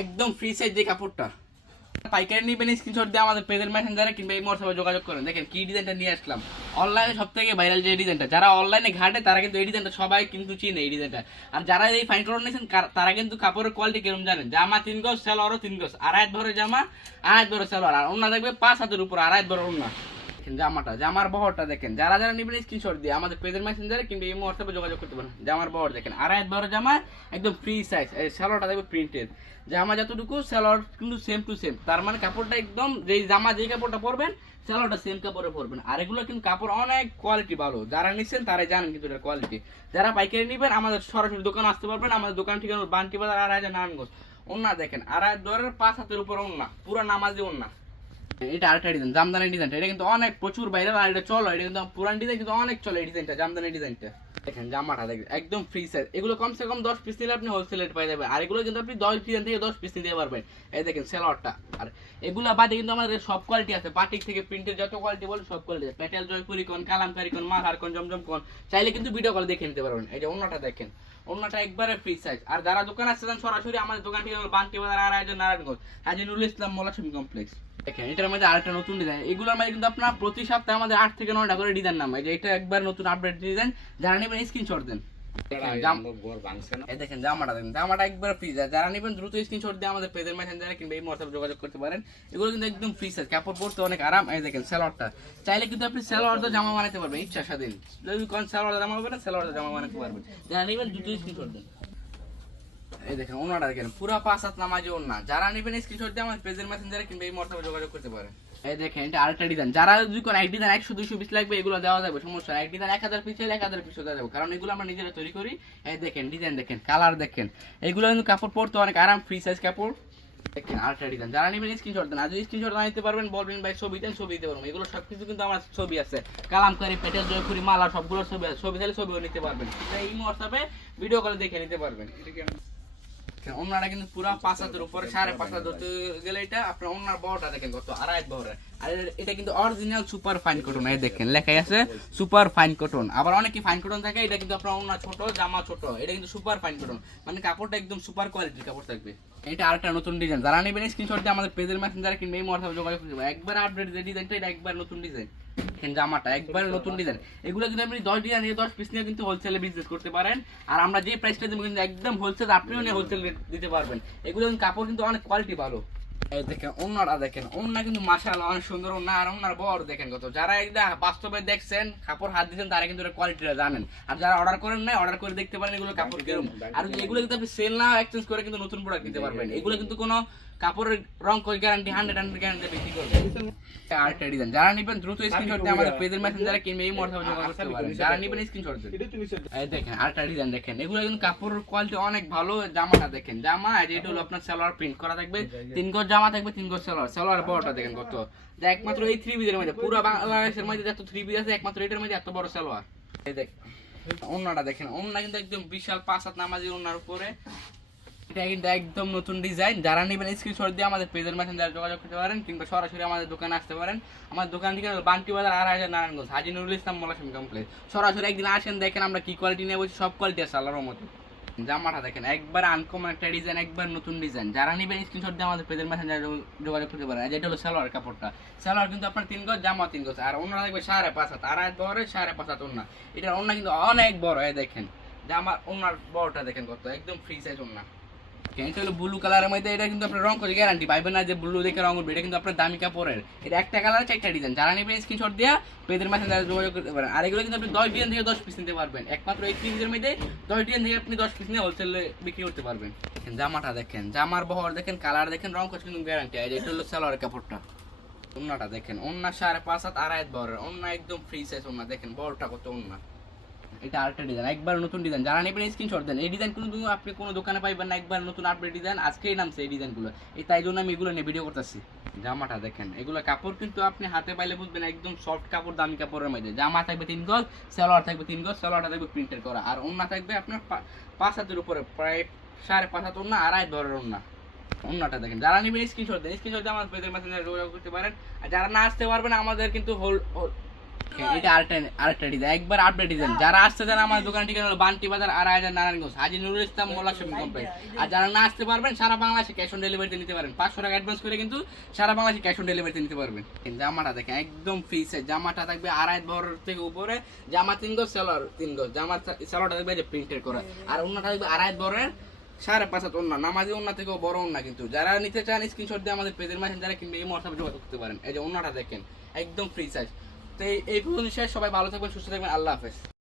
একদম free size যে কাপড়টা পাইকারি নিবেন স্ক্রিনশট দিয়ে আমাদের পেজের মেসেঞ্জারে কিংবা এই হোয়াটসঅ্যাপে যোগাযোগ করেন। দেখেন কি ডিজাইনটা নিয়ে আসলাম, অনলাইনে সব থেকে ভাইরাল যে ডিজাইনটা, যারা অনলাইনে ঘাটে তারা কিন্তু এই ডিজাইনটা সবাই কিন্তু চিনে এই ডিজাইনটা। আর যারা এই ফাইন করে নিয়েছেন তারা কিন্তু কাপড়ের কোয়ালিটি কিরকম জানেন। জামা 3 গজ, সেলোয়ারও 3 গজ, আড়াই ভরের জামা, আড়াই ভরের সেলোয়ার, আর ওন্না দেখবে 5 হাতের উপর আড়াই ভরের ওন্না। জামাটা, জামার বহরটা দেখেন, যারা যারা নেবেন স্ক্রিনশট দিয়ে আমাদের পেজের মেসেঞ্জারে কিংবা এই হোয়াটসঅ্যাপে যোগাযোগ করতে পারেন। জামার বহর দেখেন, আড়াই বহরের জামা, একদম ফ্রি সাইজ। এই সালোয়ারটা দেখবে প্রিন্টেড, জামা যতটুকু সালোয়ার কিন্তু সেম টু সেম। তার মানে কাপড়টা একদম যেই জামা যেই কাপড়টা পরবেন সালোয়ারটা সেম কাপড়ে পরবেন। আর এগুলো কিন্তু কাপড় অনেক কোয়ালিটি ভালো, যারা নিচ্ছেন তারাই জানেন কিন্তু এটার কোয়ালিটি। যারা পাইকারি নেবেন আমাদের সরাসরি দোকান আসতে পারবেন। আমাদের দোকান ঠিকানা বান্টি বাজার 2.5 নারায়ণগঞ্জ। ওন্না দেখেন, আড়াই দরের 5 হাতের উপর ওন্না, পুরো নামাজি ওন্না। এটা আরেকটা ডিজাইন, জামদানি ডিজাইনটা, এটা কিন্তু অনেক প্রচুর বাইরে, আর এটা চলো, এটা কিন্তু পুরান ডিজাইন কিন্তু অনেক চলে এই ডিজাইনটা, জামদানি ডিজাইনটা। দেখেন জামাটা দেখেন একদম ফ্রি সাইজ। এগুলো কমসে কম 10 পিস নিলে আপনি হোলসেল রেট পাই যাবেন। আর এগুলো কিন্তু আপনি 10 পিস থেকে 10 পিস নিতে পারবেন। এই দেখেন সেলোয়ারটা। আর এগুলা বাদে কিন্তু আমাদের সব কোয়ালিটি আছে, বাটিক থেকে প্রিন্টের যত কোয়ালিটি বলে সব কোয়ালিটি আছে। প্যাটেল জয়পুরি কোন, কালামকারী কোন, মাহার কোন, জমজম কোন, চাইলে কিন্তু ভিডিও কল দেখে নিতে পারবেন। এই যে ওন্নাটা দেখেন, ওন্নাটা একবারে ফ্রি সাইজ। আর যারা দোকান আসছেন সরাসরি আমাদের দোকান থেকে বান্টি বাজার 2.5 নারায়ণগঞ্জ, হাজী নুরুল ইসলাম মোল্লা শপিং কমপ্লেক্স। দেখেন এটার মধ্যে আরেকটা নতুন ডিজাইন, এগুলোর মধ্যে কিন্তু আপনার প্রতি সপ্তাহে আমাদের 8 থেকে 9টা করে ডিজাইন নামে। এটা একবার নতুন আপডেট ডিজাইন, যারা নেবেন স্ক্রিনশট দেন। দেখেন জামাটা, দেখেন জামাটা একবার ফ্রি সাইজ। যারা নেবেন দ্রুত স্ক্রিনশট দিয়ে আমাদের পেজের মেসেঞ্জারে কিংবা এই হোয়াটসঅ্যাপে যোগাযোগ করতে পারেন। এগুলো কিন্তু একদম ফ্রি সাইজ, কাপড় পরতে অনেক আরাম। এই দেখেন সেলোয়ারটা, চাইলে কিন্তু আপনি সেলোয়ার তো জামা বানাতে পারবেন ইচ্ছা স্বাধীন। যদি কোন সেলোয়ার জামা হবে না, সেলোয়ার জামা বানাতে পারবেন। যারা নেবেন দ্রুত স্ক্রিনশট দেন। এই দেখেন ওন্নাটা দেখেন, পুরা 5 হাত নামাজি ওন্না। যারা নেবেন স্ক্রিনশট দিয়ে আমাদের পেজের মেসেঞ্জারে কিংবা এই হোয়াটসঅ্যাপে যোগাযোগ করতে পারেন। এই দেখেন এটা আরেকটা ডিজাইন, যারা যদি কোন এক ডিজাইন 100-200 পিস লাগবে এগুলো দেওয়া যাবে, সমস্যা নাই। এক ডিজাইন 1000 পিস হলে 1000 পিসও দেওয়া যাবে, কারণ এগুলো আমরা নিজেরা তৈরি করি। এই দেখেন ডিজাইন দেখেন, কালার দেখেন, এগুলো কিন্তু কাপড় পরতে অনেক আরাম, ফ্রি সাইজ কাপড়। দেখেন আরেকটা ডিজাইন, যারা নেবেন স্ক্রিনশট দেন। আর যদি স্ক্রিনশট না নিতে পারবেন বলবেন ভাই ছবি দেন, ছবি দিতে পারবো। এগুলো সবকিছু কিন্তু আমার ছবি আছে, কালামকারী, পেটেল জয়পুরি, মালা সবগুলো ছবি আছে। ছবি চাইলে ছবিও নিতে পারবেন, এই হোয়াটসঅ্যাপে ভিডিও কলে দেখে নিতে পারবেন। ওন্নাটা কিন্তু পুরো 5 হাতের উপরে, 5.5 হাত ধরতে গেলে এটা আপনার ওন্নার বড়টা দেখেন কত, আড়াই বড়। আর এটা কিন্তু অরিজিনাল সুপার ফাইন কটন, এই দেখেন লেখাই আছে সুপার ফাইন কটন। আবার অনেকে ফাইন কটন থাকে, এটা কিন্তু আপনার ওন্না ছোট, জামা ছোট। এটা কিন্তু সুপার ফাইন কটন, মানে কাপড়টা একদম সুপার কোয়ালিটির কাপড় থাকবে। এটা আরেকটা নতুন ডিজাইন, যারা নেবেন স্ক্রিনশট দিয়ে আমাদের পেজের মেসেঞ্জারে কিংবা এই হোয়াটসঅ্যাপে যোগাযোগ করতে পারবেন। একবার আপডেট যে ডিজাইনটা, এটা একবার নতুন ডিজাইন। দেখেন জামাটা একবার নতুন ডিজাইন। এগুলো কিন্তু আপনি 10 ডিজাইন নিয়ে 10 পিস নিয়ে কিন্তু হোলসেলে বিজনেস করতে পারেন। আর আমরা যে প্রাইসটা দেবো কিন্তু একদম হোলসেল, আপনিও নিয়ে হোলসেল রেট দিতে পারবেন। এগুলো কিন্তু কাপড় কিন্তু অনেক কোয়ালিটি ভালো। এই দেখেন ওন্নাটা দেখেন, ওন্না কিন্তু মাশাআল্লাহ অনেক সুন্দর ওন্না। আর ওন্নার বড় দেখেন কত। যারা এটা বাস্তবে দেখছেন, কাপড় হাত দিচ্ছেন, তারা কিন্তু এর কোয়ালিটিটা জানেন। আর যারা অর্ডার করেন না, অর্ডার করে দেখতে পারেন এগুলো কাপড় কেরকম। আর এগুলো কিন্তু আপনি সেল না এক্সচেঞ্জ করে কিন্তু নতুন প্রোডাক্ট নিতে পারবেন। এগুলো কিন্তু কোনো কাপড়ের রং কই গ্যারান্টি 100 গ্যারান্টি বিক্রি করবে। আরেকটা ডিজাইন, যারা নেবেন দ্রুত স্ক্রিনশট দিয়ে আমাদের পেজের মেসেঞ্জারে কিংবা এই হোয়াটসঅ্যাপে যোগাযোগ করতে পারেন। যারা নেবেন স্ক্রিনশট দেন। এই দেখেন আরেকটা ডিজাইন দেখেন, এগুলো কিন্তু কাপড়ের কোয়ালিটি অনেক ভালো। জামাটা দেখেন, জামা এটা হলো আপনার সালোয়ার প্রিন্ট করা থাকবে, 3 গজ জামা থাকবে, 3 গজ সালোয়ার। সালোয়ার বড়টা দেখেন কত, যা একমাত্র এই 3 পিসের মধ্যে, পুরো বাংলাদেশের মধ্যে যত 3 পিস আছে একমাত্র এটার মধ্যে এত বড় সালোয়ার। এই দেখেন ওন্নাটা দেখেন, ওন্না কিন্তু একদম বিশাল 5 হাত নামাজি ওন্নার উপরে। এটা কিন্তু একদম নতুন ডিজাইন। যারা নেবেন স্ক্রিনশট দিয়ে আমাদের পেজের মেসেঞ্জারে যোগাযোগ করতে পারেন কিংবা সরাসরি আমাদের দোকানে আসতে পারেন। আমার দোকান থেকে বান্টি বাজার 2.5 নারায়ণগঞ্জ, হাজী নুরুল ইসলাম মোল্লা শপিং কমপ্লেক্স। সরাসরি একদিন আসেন, দেখেন আমরা কি কোয়ালিটি নিয়ে বলছি, সব কোয়ালিটি আছে আল্লাহর মতো। জামাটা দেখেন একবার আনকমন একটা ডিজাইন, একবার নতুন ডিজাইন। যারা নেবেন স্ক্রিনশট দিয়ে আমাদের পেজের মেসেঞ্জারে যোগাযোগ করতে পারেন। যেটা হলো সালোয়ার কাপড়টা, সালোয়ার কিন্তু আপনার 3 গজ, জামা 3 গজ। আর ওন্না থাকবে 5.5 হাত, আড়াই বড় 5.5 হাত ওন্না। এটার ওন্না কিন্তু অনেক বড়। এই দেখেন জামা ওন্নার বড়টা দেখেন কত, একদম ফ্রি সাইজ ওন্না। এটা হলো ব্লু কালারের মধ্যে, এটা কিন্তু আপনার রং করে গ্যারান্টি পাইবেন না যে ব্লু দেখে রং উঠবে। এটা কিন্তু আপনার দামি কাপড়ের, এটা একটা কালার 4টা ডিজাইন। যারা নেবেন স্ক্রিনশট দিয়ে পেজের মেসেঞ্জারে যোগাযোগ করতে পারেন। আর এগুলো কিন্তু আপনি 10 ডিজাইন থেকে 10 পিস নিতে পারবেন। একমাত্র এই 3 পিসের মধ্যে 10 ডিজাইন থেকে আপনি 10 পিস নিয়ে হোলসেলে বিক্রি করতে পারবেন। জামাটা দেখেন, জামার বহর দেখেন, কালার দেখেন, রং করে কিন্তু গ্যারান্টি। আর এটা হলো সালোয়ারের কাপড়টা। ওন্নাটা দেখেন, ওন্না 5.5 হাত, আড়াই বড় ওন্না, একদম ফ্রি সাইজ ওন্না। দেখেন বড়টা কত ওন্না। এটা আরেকটা ডিজাইন, একবার নতুন ডিজাইন। যারা নেবেন স্ক্রিনশট দেন। এই ডিজাইন কিন্তু আপনি কোনো দোকানে পাইবেন না, একবার নতুন আপডেট ডিজাইন, আজকেই নামছে এই ডিজাইনগুলো। এই তাই জন্য আমি এগুলো নিয়ে ভিডিও করতেছি। জামাটা দেখেন, এগুলো কাপড় কিন্তু আপনি হাতে পাইলে বুঝবেন একদম সফট কাপড়, দামি কাপড়ের মধ্যে। জামা থাকবে 3 গজ, সালোয়ার থাকবে 3 গজ, সালোয়ারটা থাকবে প্রিন্টের করা। আর ওন্না থাকবে আপনার 5 হাতের উপরে, প্রায় 5.5 হাত ওন্না, আড়াই ধরের ওন্না। ওন্নাটা দেখেন, যারা নেবেন স্ক্রিনশট দেন। স্ক্রিনশট দিয়ে আমাদের পেজের মেসেঞ্জারে যোগাযোগ করতে পারেন। আর যারা না আসতে পারবেন, আমাদের কিন্তু দেখেন এটা আরেকটা ডিজাইন, একবার আপডেট ডিজাইন। যারা আসতে চান আমার দোকান ঠিকানা হলো বান্টি বাজার আড়াইহাজার নারায়ণগঞ্জ, হাজী নুরুল ইসলাম মোল্লা শপিং কমপ্লেক্স। আর যারা না আসতে পারবেন সারা বাংলাদেশে ক্যাশ অন ডেলিভারিতে নিতে পারেন, 500 টাকা অ্যাডভান্স করে কিন্তু সারা বাংলাদেশে ক্যাশ অন ডেলিভারিতে নিতে পারবেন। জামাটা দেখেন একদম ফ্রি সাইজ, জামাটা থাকবে আড়াই বড় থেকে উপরে, জামা 3 গজ, সেলর 3 গজ, জামার সেলরটা থাকবে যে প্রিন্টেড করা, আর অন্যটা থাকবে আড়াই বড়ের 5.5 হাত ওন্না, নামাজি ওন্না থেকেও বড় ওন্না। কিন্তু যারা নিতে চান স্ক্রিনশট দিয়ে আমাদের পেজের মাঝে যারা কিনবে এই হোয়াটসঅ্যাপে যোগাযোগ করতে পারেন। এই যে ওন্নাটা দেখেন একদম ফ্রি সাইজ। তো এই পর্যন্ত শেষ, সবাই ভালো থাকবেন, সুস্থ থাকবেন, আল্লাহ হাফেজ।